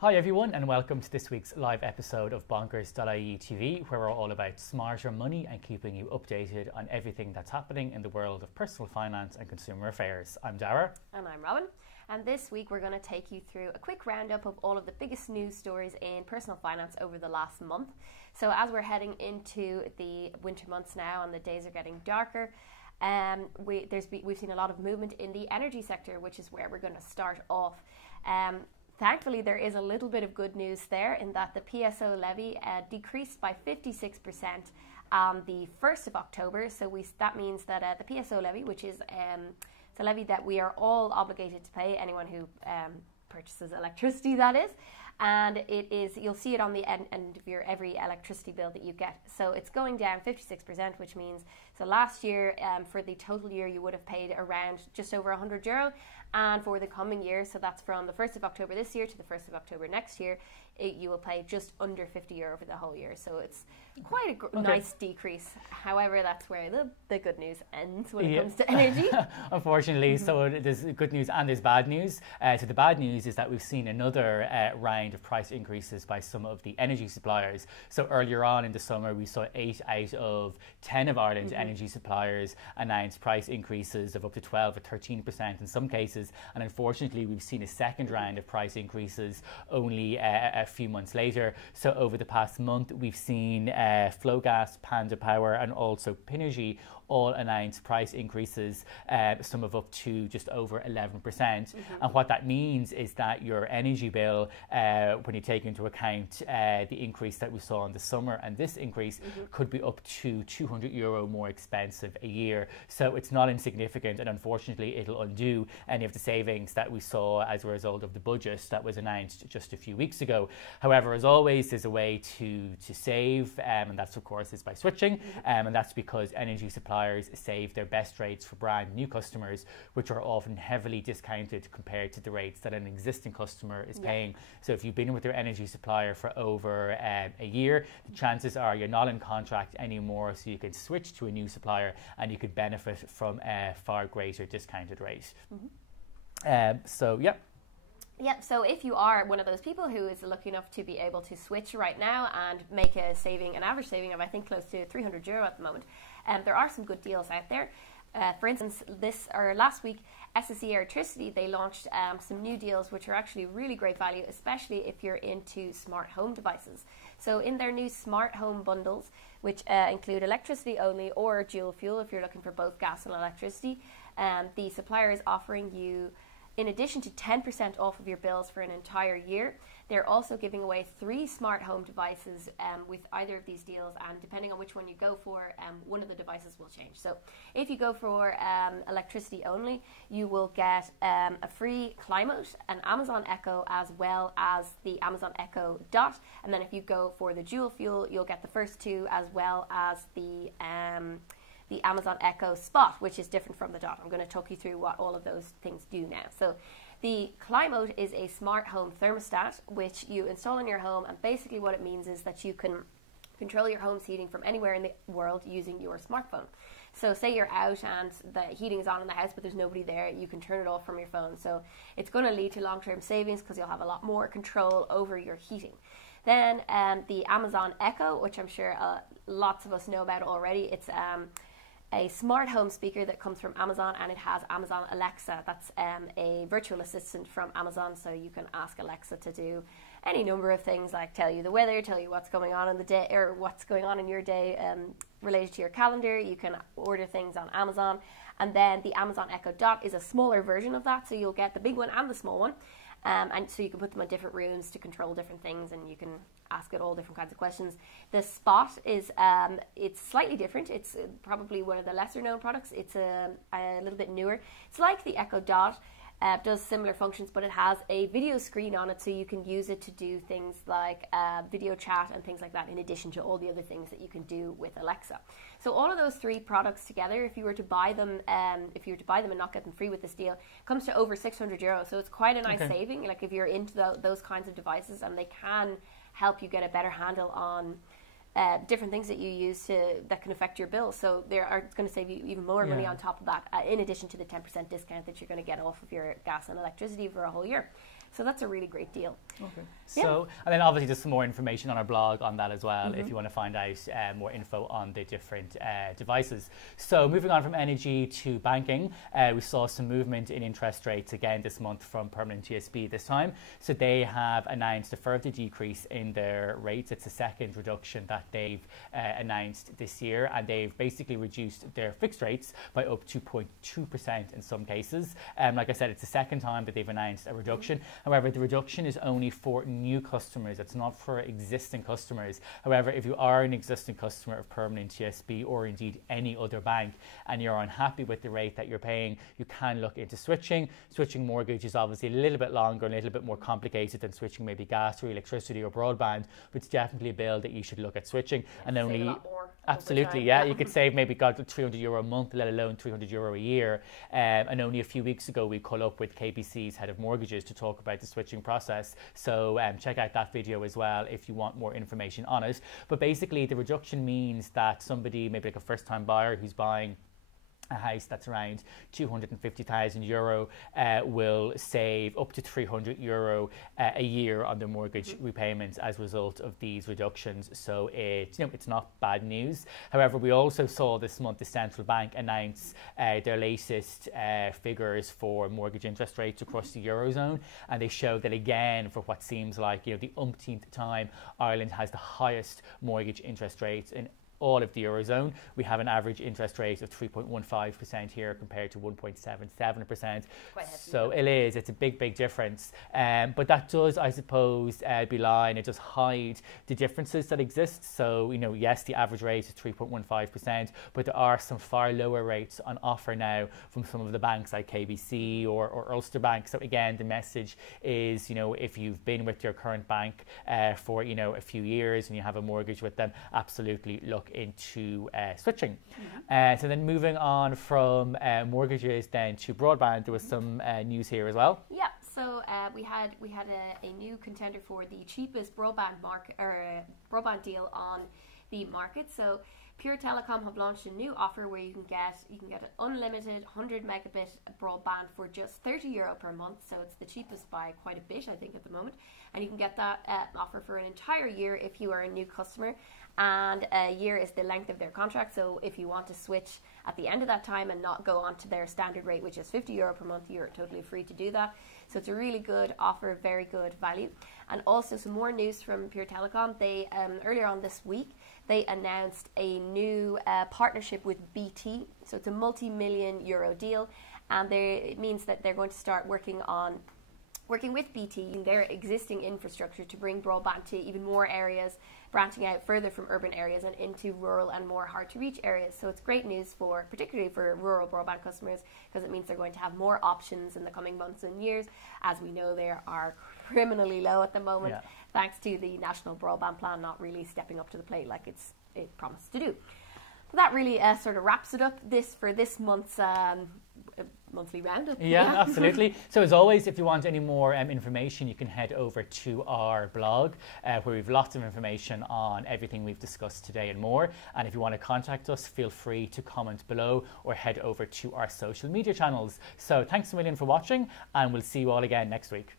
Hi everyone, and welcome to this week's live episode of Bonkers.ie TV, where we're all about smarter money and keeping you updated on everything that's happening in the world of personal finance and consumer affairs. I'm Daragh. And I'm Robin. And this week we're going to take you through a quick roundup of all of the biggest news stories in personal finance over the last month. So as we're heading into the winter months now and the days are getting darker, we've seen a lot of movement in the energy sector, which is where we're going to start off. Thankfully, there is a little bit of good news there in that the PSO levy decreased by 56% on the 1st of October. So that means that the PSO levy, which is it's a levy that we are all obligated to pay, anyone who purchases electricity, that is. And it is, you'll see it on the end of your every electricity bill that you get. So it's going down 56%, which means, so last year, for the total year, you would have paid around just over €100. And for the coming year, so that's from the 1st of October this year to the 1st of October next year, you will pay just under €50 for the whole year. So it's quite a nice decrease. However, that's where the good news ends when it comes to energy. Unfortunately, so there's good news and there's bad news. So the bad news is that we've seen another round of price increases by some of the energy suppliers. So earlier on in the summer, we saw 8 out of 10 of Ireland's energy suppliers announce price increases of up to 12 or 13% in some cases. And unfortunately, we've seen a second round of price increases only a few months later. So over the past month, we've seen Flogas, Panda Power and also Pinergy all announced price increases, some of up to just over 11%. And what that means is that your energy bill, when you take into account the increase that we saw in the summer, and this increase could be up to €200 more expensive a year. So it's not insignificant, and unfortunately it'll undo any of the savings that we saw as a result of the budget that was announced just a few weeks ago. However, as always, there's a way to save, and that's of course is by switching, and that's because energy suppliers save their best rates for brand new customers, which are often heavily discounted compared to the rates that an existing customer is paying. So if you've been with your energy supplier for over a year, the chances are you're not in contract anymore, so you can switch to a new supplier and you could benefit from a far greater discounted rate. Yep, so if you are one of those people who is lucky enough to be able to switch right now and make an average saving of I think close to €300 at the moment, there are some good deals out there. For instance, last week, SSE Airtricity, they launched some new deals which are actually really great value, especially if you're into smart home devices. So in their new smart home bundles, which include electricity only or dual fuel if you're looking for both gas and electricity, the supplier is offering you, in addition to 10% off of your bills for an entire year, they're also giving away 3 smart home devices with either of these deals, and depending on which one you go for, one of the devices will change. So if you go for electricity only, you will get a free Climate, an Amazon Echo, as well as the Amazon Echo Dot. And then if you go for the dual fuel, you'll get the first 2 as well as the Amazon Echo Spot, which is different from the Dot. I'm going to talk you through what all of those things do now. So the Climate is a smart home thermostat which you install in your home, and basically what it means is that you can control your home's heating from anywhere in the world using your smartphone. So say you're out and the heating is on in the house but there's nobody there, you can turn it off from your phone. So it's going to lead to long-term savings because you'll have a lot more control over your heating. Then the Amazon Echo, which I'm sure lots of us know about already, it's a smart home speaker that comes from Amazon, and it has Amazon Alexa. That's a virtual assistant from Amazon, so you can ask Alexa to do any number of things, like tell you the weather, tell you what's going on in the day, or what's going on in your day related to your calendar. You can order things on Amazon. And then the Amazon Echo Dot is a smaller version of that, so you'll get the big one and the small one. And so you can put them in different rooms to control different things, and you can ask it all different kinds of questions. The Spot is it's slightly different. It's probably one of the lesser known products. It's a little bit newer. It's like the Echo Dot, does similar functions, but it has a video screen on it, so you can use it to do things like video chat and things like that, in addition to all the other things that you can do with Alexa. So all of those 3 products together, if you were to buy them, and not get them free with this deal, comes to over €600. So it's quite a nice saving. Like if you're into those kinds of devices, and they can help you get a better handle on different things that you use that can affect your bill. So it's going to save you even more money on top of that, in addition to the 10% discount that you're going to get off of your gas and electricity for a whole year. So that's a really great deal. Okay. So, and then obviously there's some more information on our blog on that as well, if you want to find out more info on the different devices. So moving on from energy to banking, we saw some movement in interest rates again this month from Permanent TSB this time. So they have announced a further decrease in their rates. It's the second reduction that they've announced this year, and they've basically reduced their fixed rates by up to 0.2% in some cases. Like I said, it's the second time that they've announced a reduction. However, the reduction is only for new customers. It's not for existing customers. However, if you are an existing customer of Permanent TSB or indeed any other bank and you're unhappy with the rate that you're paying, you can look into switching. Switching mortgage is obviously a little bit longer and a little bit more complicated than switching maybe gas or electricity or broadband, but it's definitely a bill that you should look at switching. And only a lot more absolutely, yeah, you could save maybe got €300 a month, let alone €300 a year. And only a few weeks ago we caught up with KBC's head of mortgages to talk about the switching process. So check out that video as well if you want more information on it. But basically the reduction means that somebody, maybe like a first-time buyer who's buying a house that's around €250,000 will save up to €300 a year on their mortgage repayments as a result of these reductions. So it's not bad news. However, we also saw this month the central bank announce their latest figures for mortgage interest rates across the Eurozone, and they show that again, for what seems like the umpteenth time, Ireland has the highest mortgage interest rates in all of the Eurozone. We have an average interest rate of 3.15% here compared to 1.77%. So it's a big difference. But that does, I suppose, belie and it does hide the differences that exist. So, yes, the average rate is 3.15%, but there are some far lower rates on offer now from some of the banks like KBC or Ulster Bank. So again, the message is, if you've been with your current bank for, a few years and you have a mortgage with them, absolutely look into switching. So then moving on from mortgages then to broadband, there was some news here as well. Yeah, so we had a new contender for the cheapest broadband broadband deal on the market. So Pure Telecom have launched a new offer where you can get an unlimited 100 megabit broadband for just €30 per month. So it's the cheapest by quite a bit, I think, at the moment. And you can get that offer for an entire year if you are a new customer. And a year is the length of their contract. So if you want to switch at the end of that time and not go on to their standard rate, which is €50 per month, you're totally free to do that. So it's a really good offer, very good value. And also some more news from Pure Telecom. They earlier on this week, they announced a new partnership with BT. So it's a multi-million euro deal, and it means that they're going to start working with BT in their existing infrastructure to bring broadband to even more areas, branching out further from urban areas and into rural and more hard-to-reach areas. So it's great news particularly for rural broadband customers, because it means they're going to have more options in the coming months and years. As we know, they are criminally low at the moment, thanks to the National Broadband Plan not really stepping up to the plate like it promised to do. So that really sort of wraps it up for this month's monthly roundup. Yeah, absolutely. So as always, if you want any more information, you can head over to our blog where we have lots of information on everything we've discussed today and more. And if you want to contact us, feel free to comment below or head over to our social media channels. So thanks a million for watching, and we'll see you all again next week.